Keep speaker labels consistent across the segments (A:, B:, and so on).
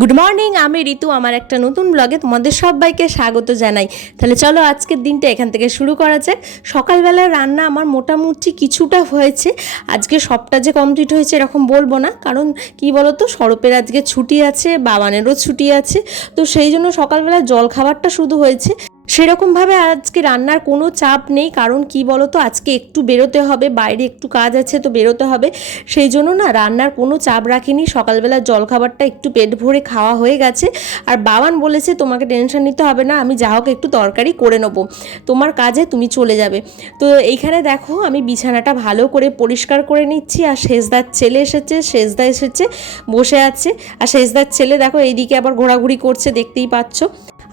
A: Good morning আমি ঋতু, আমার একটা নতুন ব্লগে তোমাদের সবাইকে স্বাগত জানাই। তাহলে চলো আজকের দিনটা এখান থেকে শুরু করা যাক। সকালবেলা রান্না আমার মোটামুটি কিছুটা হয়েছে। আজকে সবটা যে কমপ্লিট হয়েছে এরকম বলব না, কারণ কি বলো তো সরপের আজকে ছুটি আছে, বাবানেরও ছুটি আছে। তো সেই জন্য সকালবেলা জল খাবারটা শুধু হয়েছে। সেরকমভাবে আজকে রান্নার কোনো চাপ নেই, কারণ কি বলো তো আজকে একটু বেরোতে হবে, বাইরে একটু কাজ আছে তো বেরোতে হবে। সেই জন্য না রান্নার কোনো চাপ রাখিনি সকালবেলা জলখাবারটা একটু পেট ভরে খাওয়া হয়ে গেছে। আর বাবান বলেছে, তোমাকে টেনশন নিতে হবে না, আমি যা হোক একটু তরকারি করে নেব। তোমার কাজে তুমি চলে যাবে। তো এইখানে দেখো, আমি বিছানাটা ভালো করে পরিষ্কার করে নিচ্ছি, আর শেষদার ছেলে এসেছে, শেষদা এসেছে, বসে আছে। আর শেষদার ছেলে দেখো, এইদিকে আবার ঘোরাঘুরি করছে, দেখতেই পাচ্ছ।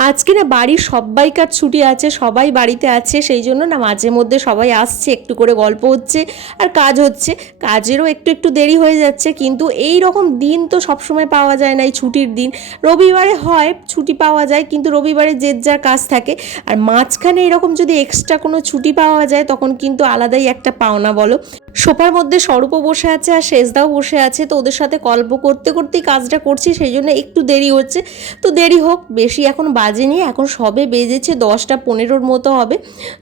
A: আজকে না বাড়ির সবাইকার ছুটি আছে, সবাই বাড়িতে আছে, সেই জন্য না মাঝে মধ্যে সবাই আসছে, একটু করে গল্প হচ্ছে আর কাজ হচ্ছে। কাজেরও একটু একটু দেরি হয়ে যাচ্ছে, কিন্তু এই রকম দিন তো সবসময় পাওয়া যায় না, এই ছুটির দিন। রবিবারে হয়, ছুটি পাওয়া যায়, কিন্তু রবিবারে যে যার কাজ থাকে। আর মাঝখানে এরকম যদি এক্সট্রা কোনো ছুটি পাওয়া যায়, তখন কিন্তু আলাদাই একটা পাওনা বলো। সোফার মধ্যে স্বরূপও বসে আছে আর শেষদাও বসে আছে, তো ওদের সাথে গল্প করতে করতেই কাজটা করছি, সেই জন্য একটু দেরি হচ্ছে। তো দেরি হোক, বেশি এখন বাজেনি, এখন সবে বেজেছে দশটা পনেরোর মতো হবে।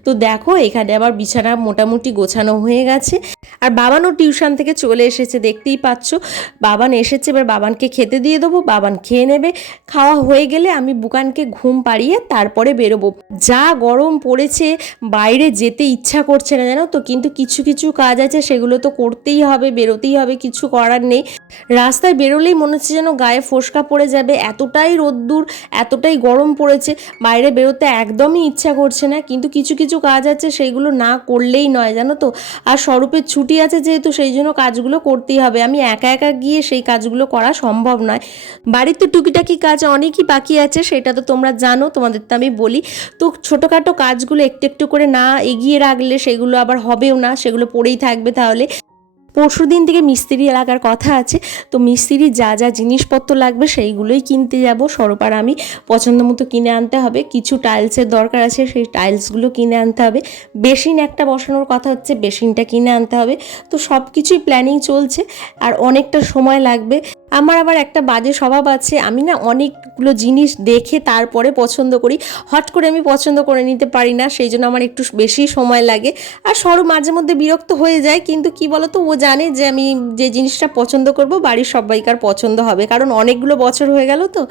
A: তো দেখো, এখানে আবার বিছানা মোটামুটি গোছানো হয়ে গেছে। আর বাবানও টিউশন থেকে চলে এসেছে, দেখতেই পাচ্ছ। বাবান এসেছে, এবার বাবানকে খেতে দিয়ে দেবো, বাবান খেয়ে নেবে। খাওয়া হয়ে গেলে আমি বুকানকে ঘুম পাড়িয়ে তারপরে বেরোবো। যা গরম পড়েছে, বাইরে যেতে ইচ্ছা করছে না জানো তো, কিন্তু কিছু কিছু কাজ আছে সেগুলো তো করতেই হবে, বেরোতেই হবে, কিছু করার নেই। রাস্তায় বেরোলেই মনে হচ্ছে যেন গায়ে ফোসকা পড়ে যাবে, এতটাই রোদ্দুর, এতটাই গরম পড়েছে, বাইরে বেরোতে একদমই ইচ্ছা করছে না, কিন্তু কিছু কিছু কাজ আছে সেইগুলো না করলেই নয়, জানো তো? আর স্বরূপের ছুটি আছে যেহেতু, সেই জন্য কাজগুলো করতেই হবে। আমি একা একা গিয়ে সেই কাজগুলো করা সম্ভব নয়। বাড়িতে টুকিটাকি কাজ অনেকই বাকি আছে, সেটা তো তোমরা জানো, তোমাদের তো আমি বলি। তো ছোটোখাটো কাজগুলো একটু একটু করে না এগিয়ে রাখলে, সেগুলো আবার হবেও না, সেগুলো পড়েই থাকবে। তাহলে? পরশু দিন থেকে মিস্ত্রি এলাকার কথা আছে, তো মিস্ত্রি যা যা জিনিসপত্র লাগবে সেইগুলোই কিনতে যাব। সরোপার আমি পছন্দ মতো কিনে আনতে হবে, কিছু টাইলসের দরকার আছে সেই টাইলসগুলো কিনে আনতে হবে। বেসিন একটা বসানোর কথা হচ্ছে, বেসিনটা কিনে আনতে হবে। তো সব কিছুই প্ল্যানিং চলছে, আর অনেকটা সময় লাগবে। আমার আবার একটা বাজে স্বভাব আছে, আমি না অনেকগুলো জিনিস দেখে তারপরে পছন্দ করি। হট করে আমি পছন্দ করে নিতে পারি না, সেই জন্য আমার একটু বেশি সময় লাগে। আর সরু মাঝে মধ্যে বিরক্ত হয়ে যায়, কিন্তু কি বলতো, ও জানে যে আমি যে জিনিসটা পছন্দ করব, বাড়ির সবাইকার পছন্দ হবে। কারণ অনেকগুলো বছর হয়ে গেল তো।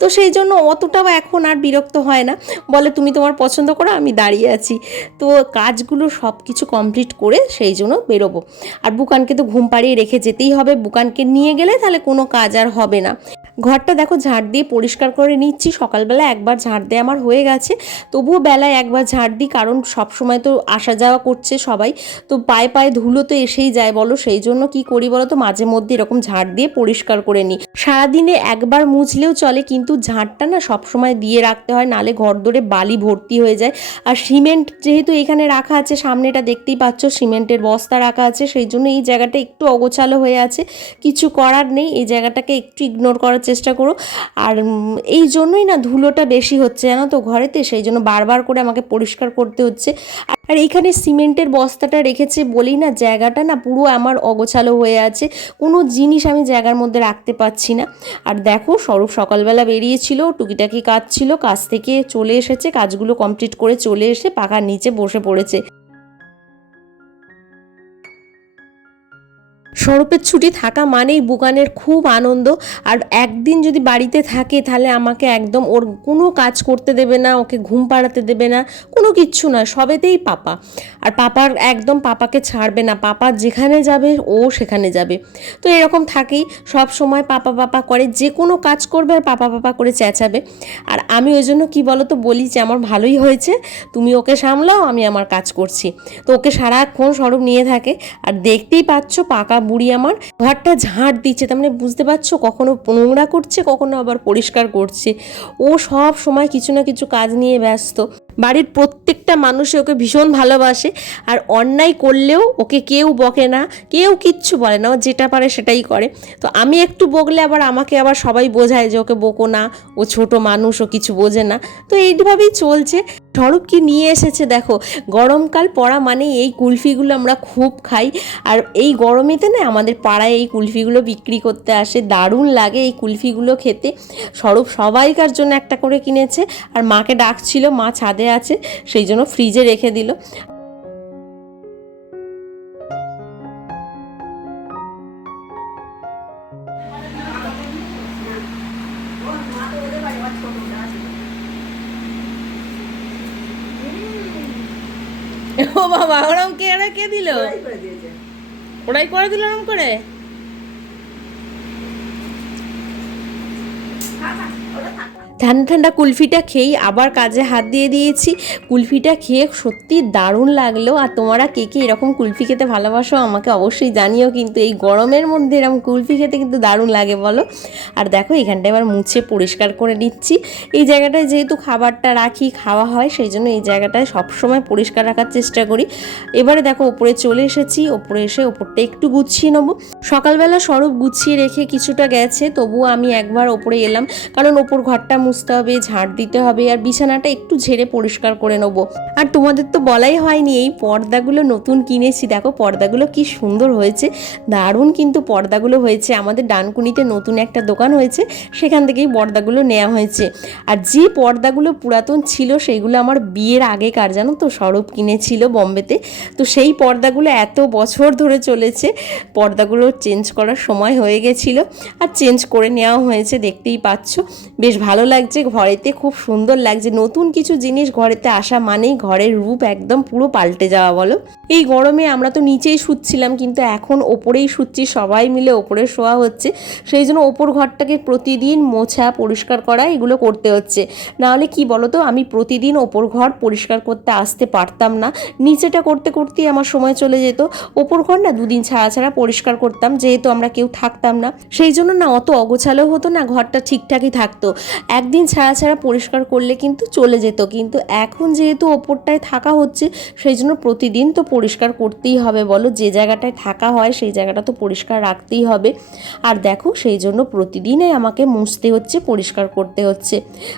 A: তো সেই জন্য অতটাও এখন আর বিরক্ত হয় না। বলে, তুমি তোমার পছন্দ করো, আমি দাঁড়িয়ে আছি। তো কাজগুলো সব কিছু কমপ্লিট করে সেই জন্য বেরোবো। আর বুকানকে তো ঘুম পাড়িয়ে রেখে যেতেই হবে। বুকানকে নিয়ে গেলে তাহলে কোনো কাজ আর হবে না। ঘরটা দেখো ঝাড় দিয়ে পরিষ্কার করে নিচ্ছি। সকালবেলা একবার ঝাড় দিয়ে আমার হয়ে গেছে। তবুও বেলায় একবার ঝাড় দিই, কারণ সব সময় তো আসা যাওয়া করছে সবাই। তো পায়ে পায়ে ধুলো তো এসেই যায় বলো, সেই জন্য কি করি বলো তো, মাঝে মধ্যে এরকম ঝাড় দিয়ে পরিষ্কার করে নিই। সারাদিনে একবার মুছলেও চলে, কিন্তু ঝাড়টা না সবসময় দিয়ে রাখতে হয়, নালে ঘর ধরে বালি ভর্তি হয়ে যায়। আর সিমেন্ট যেহেতু এখানে রাখা আছে সামনেটা দেখতেই পাচ্ছ, সিমেন্টের বস্তা রাখা আছে, সেই জন্য এই জায়গাটা একটু অগোছালো হয়ে আছে। কিছু করার নেই, এই জায়গাটাকে একটু ইগনোর করার চেষ্টা করো। আর এই জন্যই না ধুলোটা বেশি হচ্ছে, জানো তো ঘরেতে, সেই জন্য বারবার করে আমাকে পরিষ্কার করতে হচ্ছে। আর এইখানে সিমেন্টের বস্তাটা রেখেছে বলি না, জায়গাটা না পুরো আমার অগোছালো হয়ে আছে। কোনো জিনিস আমি জায়গার মধ্যে রাখতে পারছি না। আর দেখো স্বরূপ সকালবেলা বেরিয়েছিল, টুকিটাকি কাজ ছিল, কাজ থেকে চলে এসেছে, কাজগুলো কমপ্লিট করে চলে এসে পাখার নিচে বসে পড়েছে। স্বরূপের ছুটি থাকা মানেই বুকানের খুব আনন্দ। আর একদিন যদি বাড়িতে থাকে, তাহলে আমাকে একদম ওর কোনো কাজ করতে দেবে না, ওকে ঘুম পাড়াতে দেবে না, কোনো কিচ্ছু না, সবেতেই পাপা। আর পাপার একদম পাপাকে ছাড়বে না, পাপা যেখানে যাবে, ও সেখানে যাবে। তো এরকম থাকেই, সব সময় পাপা পাপা করে, যে কোনো কাজ করবে, আর পাপা পাপা করে চেঁচাবে। আর আমি ওই জন্য কী বলো তো বলি যে, আমার ভালোই হয়েছে, তুমি ওকে সামলাও, আমি আমার কাজ করছি। তো ওকে সারাক্ষণ স্বরূপ নিয়ে থাকে। আর দেখতেই পাচ্ছ, পাকা বুড়ি আমার। ঘরটা ঝাঁট দিচ্ছে, তার মানে বুঝতে পারছ? কখনো নোংরা করছে, কখনো আবার পরিষ্কার করছে। ও সব সময় কিছু না কিছু কাজ নিয়ে ব্যস্ত। বাড়ির প্রত্যেকটা মানুষই ওকে ভীষণ ভালোবাসে, আর অন্যায় করলেও ওকে কেউ বকে না, কেউ কিচ্ছু বলে না, ও যেটা পারে সেটাই করে। তো আমি একটু বকলে আবার আমাকে আবার সবাই বোঝায় যে ওকে বকো না, ও ছোট মানুষ, ও কিছু বোঝে না। তো এইভাবেই চলছে। স্বরূপ কি নিয়ে এসেছে, দেখো। গরমকাল পড়া মানে এই কুলফিগুলো আমরা খুব খাই। আর এই গরমেতে না আমাদের পাড়ায় এই কুলফিগুলো বিক্রি করতে আসে। দারুণ লাগে এই কুলফিগুলো খেতে। স্বরূপ সবাইকার জন্য একটা করে কিনেছে। আর মাকে ডাকছিল, মা ছাদে আছে, সেই জন্য ফ্রিজে রেখে দিল। ও বাবা ওরম কে এরা কে দিল? ওরাই করে দিল ওরম করে? ঠান্ডা ঠান্ডা কুলফিটা খেয়েই আবার কাজে হাত দিয়ে দিয়েছি। কুলফিটা খেয়ে সত্যি দারুণ লাগল। আর তোমরা কে কে এরকম কুলফি খেতে ভালোবাসো আমাকে অবশ্যই জানিও, কিন্তু এই গরমের মধ্যে এরকম কুলফি খেতে কিন্তু দারুণ লাগে বলো। আর দেখো, এখানটা এবার মুছে পরিষ্কার করে নিচ্ছি। এই জায়গাটায় যেহেতু খাবারটা রাখি, খাওয়া হয়, সেই জন্য এই জায়গাটায় সবসময় পরিষ্কার রাখার চেষ্টা করি। এবারে দেখো, ওপরে চলে এসেছি। ওপরে এসে ওপরটা একটু গুছিয়ে নেব। সকালবেলা সরব গুছিয়ে রেখে কিছুটা গেছে, তবুও আমি একবার ওপরে এলাম। কারণ ওপর ঘরটা মুছতে হবে, ঝাড় দিতে হবে আর বিছানাটা একটু ঝেড়ে পরিষ্কার করে নেব। আর তোমাদের তো বলাই হয়নি, এই পর্দাগুলো নতুন কিনেছি। দেখো পর্দাগুলো কি সুন্দর হয়েছে, দারুণ কিন্তু পর্দাগুলো হয়েছে। আমাদের ডানকুনিতে নতুন একটা দোকান হয়েছে, সেখান থেকেই পর্দাগুলো নেওয়া হয়েছে। আর যে পর্দাগুলো পুরাতন ছিল সেইগুলো আমার বিয়ের আগেকার, জানো তো সরব কিনেছিল বম্বেতে। তো সেই পর্দাগুলো এত বছর ধরে চলেছে, পর্দাগুলো চেঞ্জ করার সময় হয়ে গেছিল। আর চেঞ্জ করে নেওয়া হয়েছে, দেখতেই পাচ্ছ। বেশ ভালো লাগছে, ঘরেতে খুব সুন্দর লাগছে। নতুন কিছু জিনিস ঘরেতে আসা মানেই ঘরের রূপ একদম পুরো পাল্টে যাওয়া, বলো? এই গরমে আমরা তো নিচেই শুচ্ছিলাম, কিন্তু এখন ওপরেই শুচ্ছি সবাই মিলে, ওপরে শোয়া হচ্ছে। সেই জন্য ওপর ঘরটাকে প্রতিদিন মোছা, পরিষ্কার করা, এগুলো করতে হচ্ছে। নাহলে কি বলো তো আমি প্রতিদিন ওপর ঘর পরিষ্কার করতে আসতে পারতাম না। নিচেটা করতে করতেই আমার সময় চলে যেত। ওপর ঘর না দুদিন ছাড়া ছাড়া পরিষ্কার করতাম, যেহেতু আমরা কেউ থাকতাম না। সেই জন্য না অত অগোছালো হতো না, ঘরটা ঠিকঠাকই থাকতো। একদিন ছাড়া ছাড়া পরিষ্কার করলে কিন্তু চলে যেত। কিন্তু এখন যেহেতু ওপরটায় থাকা হচ্ছে, সেই জন্য প্রতিদিন তো পরিষ্কার করতেই হবে বলো। যে জায়গাটায় থাকা হয়, সেই জায়গাটা তো পরিষ্কার রাখতেই হবে। আর দেখো, সেই জন্য প্রতিদিনই আমাকে মুছতে হচ্ছে, পরিষ্কার করতে হচ্ছে।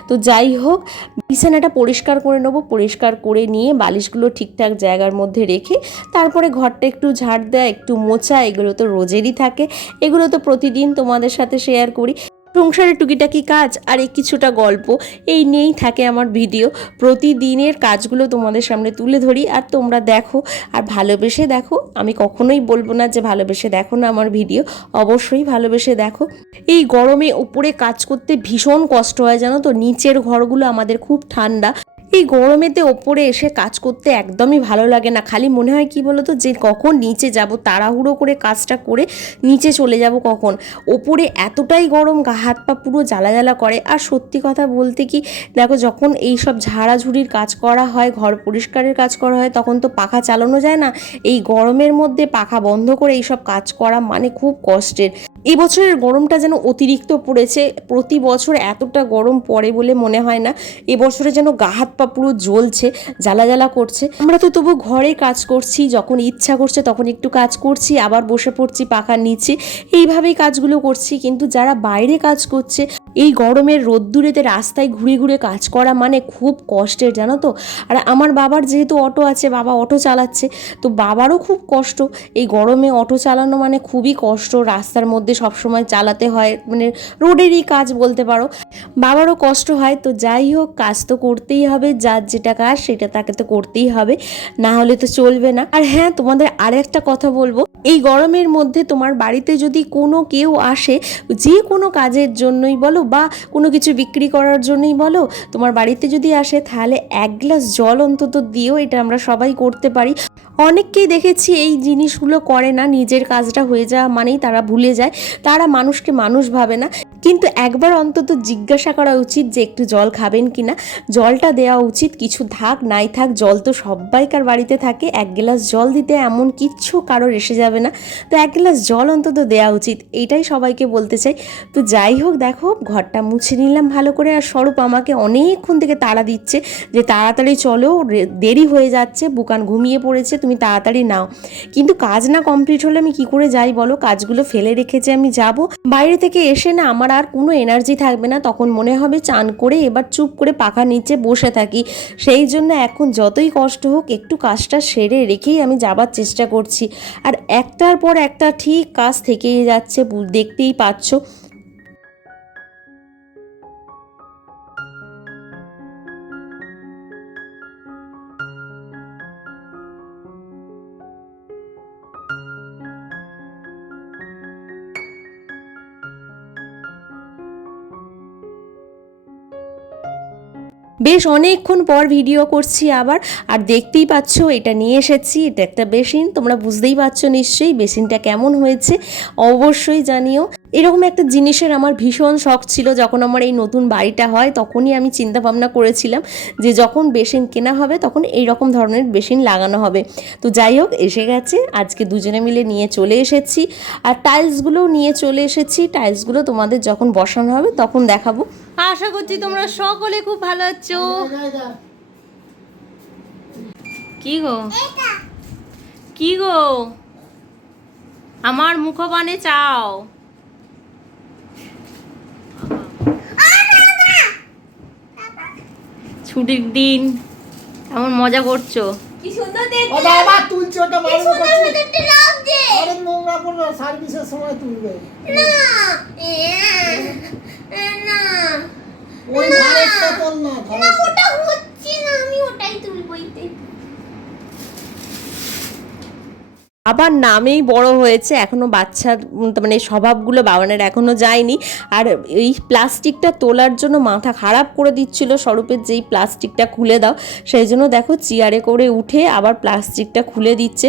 A: তো যাই হোক, বিছানাটা পরিষ্কার করে নেব, পরিষ্কার করে নিয়ে বালিশগুলো ঠিকঠাক জায়গার মধ্যে রেখে, তারপরে ঘরটা একটু ঝাড় দেওয়া, একটু মোছা, এগুলো তো রোজেরই থাকে। এগুলো তো প্রতিদিন তোমাদের সাথে শেয়ার করি। সংসারের টুকিটাকি কাজ আর এই কিছুটা গল্প, এই নিয়েই থাকে আমার ভিডিও। প্রতিদিনের কাজগুলো তোমাদের সামনে তুলে ধরি আর তোমরা দেখো আর ভালোবেসে দেখো। আমি কখনোই বলব না যে ভালোবেসে দেখো না আমার ভিডিও, অবশ্যই ভালোবেসে দেখো। এই গরমে উপরে কাজ করতে ভীষণ কষ্ট হয় জানো তো? নিচের ঘরগুলো আমাদের খুব ঠান্ডা। এই গরমেতে ওপরে এসে কাজ করতে একদমই ভালো লাগে না। খালি মনে হয় কি বলতো, যে কখন নিচে যাব, তাড়াহুড়ো করে কাজটা করে নিচে চলে যাব কখন? ওপরে এতটাই গরম, গা হাত পা পুরো জ্বালা জ্বালা করে। আর সত্যি কথা বলতে কি, দেখো যখন এই সব ঝাড়াঝুড়ির কাজ করা হয়, ঘর পরিষ্কারের কাজ করা হয়, তখন তো পাখা চালানো যায় না। এই গরমের মধ্যে পাখা বন্ধ করে এইসব কাজ করা মানে খুব কষ্টের। এবছরের গরমটা যেন অতিরিক্ত পড়েছে। প্রতি বছর এতটা গরম পড়ে বলে মনে হয় না। এবছরে যেন গা হাত পা পুরো জ্বলছে, জ্বালা জ্বালা করছে। আমরা তো তবু ঘরে কাজ করছি, যখন ইচ্ছা করছে তখন একটু কাজ করছি, আবার বসে পড়ছি পাখার নিচে। এইভাবেই কাজগুলো করছি, কিন্তু যারা বাইরে কাজ করছে এই গরমের রোদ্দুরেতে রাস্তায় ঘুরে ঘুরে কাজ করা মানে খুব কষ্টের, জানো তো? আর আমার বাবার যেহেতু অটো আছে, বাবা অটো চালাচ্ছে, তো বাবারও খুব কষ্ট। এই গরমে অটো চালানো মানে খুবই কষ্ট, রাস্তার মধ্যে সবসময় চালাতে হয় মানে রোডেরই কাজ বলতে পারো। বাবারও কষ্ট হয়, তো যাই হোক, কাজ তো করতেই হবে, যার যেটা কাজ সেটা তাকে তো করতেই হবে, না হলে তো চলবে না। আর হ্যাঁ তোমাদের আর একটা কথা বলব, এই গরমের মধ্যে তোমার বাড়িতে যদি কোনো কেউ আসে, যে কোনো কাজের জন্যই বলো বা কোনো কিছু বিক্রি করার জন্যই বলো, তোমার বাড়িতে যদি আসে তাহলে এক গ্লাস জল অন্তত দিও এটা আমরা সবাই করতে পারি। অনেককেই দেখেছি এই জিনিসগুলো করে না, নিজের কাজটা হয়ে যাওয়া মানেই তারা ভুলে যায়, তারা মানুষকে মানুষ ভাবে না। কিন্তু একবার অন্তত জিজ্ঞাসা করা উচিত যে একটু জল খাবেন কি না? জলটা দেওয়া উচিত, কিছু থাক, নাই থাক, জল তো সবাইকার বাড়িতে থাকে, এক গ্লাস জল দিতে এমন কিচ্ছু কারোর এসে যাবে না। তো এক গ্লাস জল অন্তত দেওয়া উচিত এটাই সবাইকে বলতে চাই। তো যাই হোক, দেখো, ঘরটা মুছে নিলাম ভালো করে, আর স্বরূপ আমাকে অনেকক্ষণ থেকে তাড়া দিচ্ছে যে তাড়াতাড়ি চলো দেরি হয়ে যাচ্ছে, বুকান ঘুমিয়ে পড়েছে, তুমি তুমি তাড়াতাড়ি নাও। কিন্তু কাজ না কমপ্লিট হলে আমি কি করে যাই বলো? কাজগুলো ফেলে রেখেছে আমি যাব। বাইরে থেকে এসে না আমার আর কোনো এনার্জি থাকবে না। তখন মনে হবে চান করে এবার চুপ করে পাখা নিচে বসে থাকি। সেই জন্য এখন যতই কষ্ট হোক একটু কাজটা সেরে রেখেই আমি যাবার চেষ্টা করছি। আর একটার পর একটা ঠিক কাজ থেকেই যাচ্ছে। দেখতেই পাচ্ছ। বেশ অনেকক্ষণ পর ভিডিও করছি আবার। আর দেখতেই পাচ্ছ, এটা নিয়ে এসেছি, এটা একটা বেসিন, তোমরা বুঝতেই পারছ নিশ্চয়ই বেসিনটা কেমন হয়েছে। অবশ্যই জানিও। এরকম একটা জিনিসের আমার ভীষণ শখ ছিল যখন আমার এই নতুন বাড়িটা হয়, তখনই আমি চিন্তা ভাবনা করেছিলাম যে যখন বেসিন কেনা হবে তখন এই রকম ধরনের বেসিন লাগানো হবে। তো যাই হোক, এসে গেছে, আজকে দুজনে মিলে নিয়ে চলে এসেছি। আর টাইলসগুলোও নিয়ে চলে এসেছি। টাইলসগুলো তোমাদের যখন বসানো হবে তখন দেখাবো। আশা করছি তোমরা সকলে খুব ভালো আছো। কি গো? কি গো? আমার মুখপানে চাও। ছুটির দিন। এমন মজা করছ?
B: কি সুন্দর দেখতে।
C: ওটা আবার তুলছে ওটা
B: কি সুন্দর
C: করছে।
B: লাগছে
C: আরে নোংরা করবে সার্ভিসের সময় তুলবে।
B: না। এ, এ, না।
C: ওই ধারেরটা তোল না
B: না ওটা হচ্ছে না আমি ওটাই তুলবো এইটাই।
A: আবার নামেই বড় হয়েছে, এখনও বাচ্চার মানে স্বভাবগুলো বাবানের এখনও যায়নি। আর এই প্লাস্টিকটা তোলার জন্য মাথা খারাপ করে দিচ্ছিল স্বরূপের যেই প্লাস্টিকটা খুলে দাও, সেই জন্য দেখো চেয়ারে করে উঠে আবার প্লাস্টিকটা খুলে দিচ্ছে।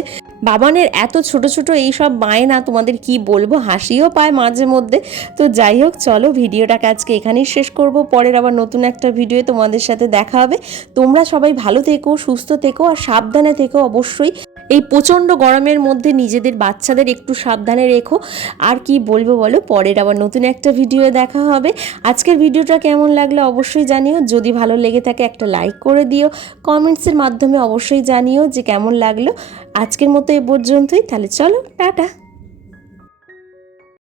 A: বাবানের এত ছোট ছোট এই সব না তোমাদের কি বলব? হাসিও পায় মাঝে মধ্যে। তো যাই হোক, চলো ভিডিওটাকে আজকে এখানেই শেষ করব। পরের আবার নতুন একটা ভিডিও তোমাদের সাথে দেখা হবে। তোমরা সবাই ভালো থেকো, সুস্থ থেকো, আর সাবধানে থেকো অবশ্যই। এই প্রচণ্ড গরমের মধ্যে নিজেদের বাচ্চাদের একটু সাবধানে রেখো। আর কি বলব বলো? পরের আবার নতুন একটা ভিডিও দেখা হবে। আজকের ভিডিওটা কেমন লাগল অবশ্যই জানিও। যদি ভালো লেগে থাকে একটা লাইক করে দিও। কমেন্টসের মাধ্যমে অবশ্যই জানিও যে কেমন লাগল। আজকের মতো এ পর্যন্তই। তাহলে চলো, টাটা।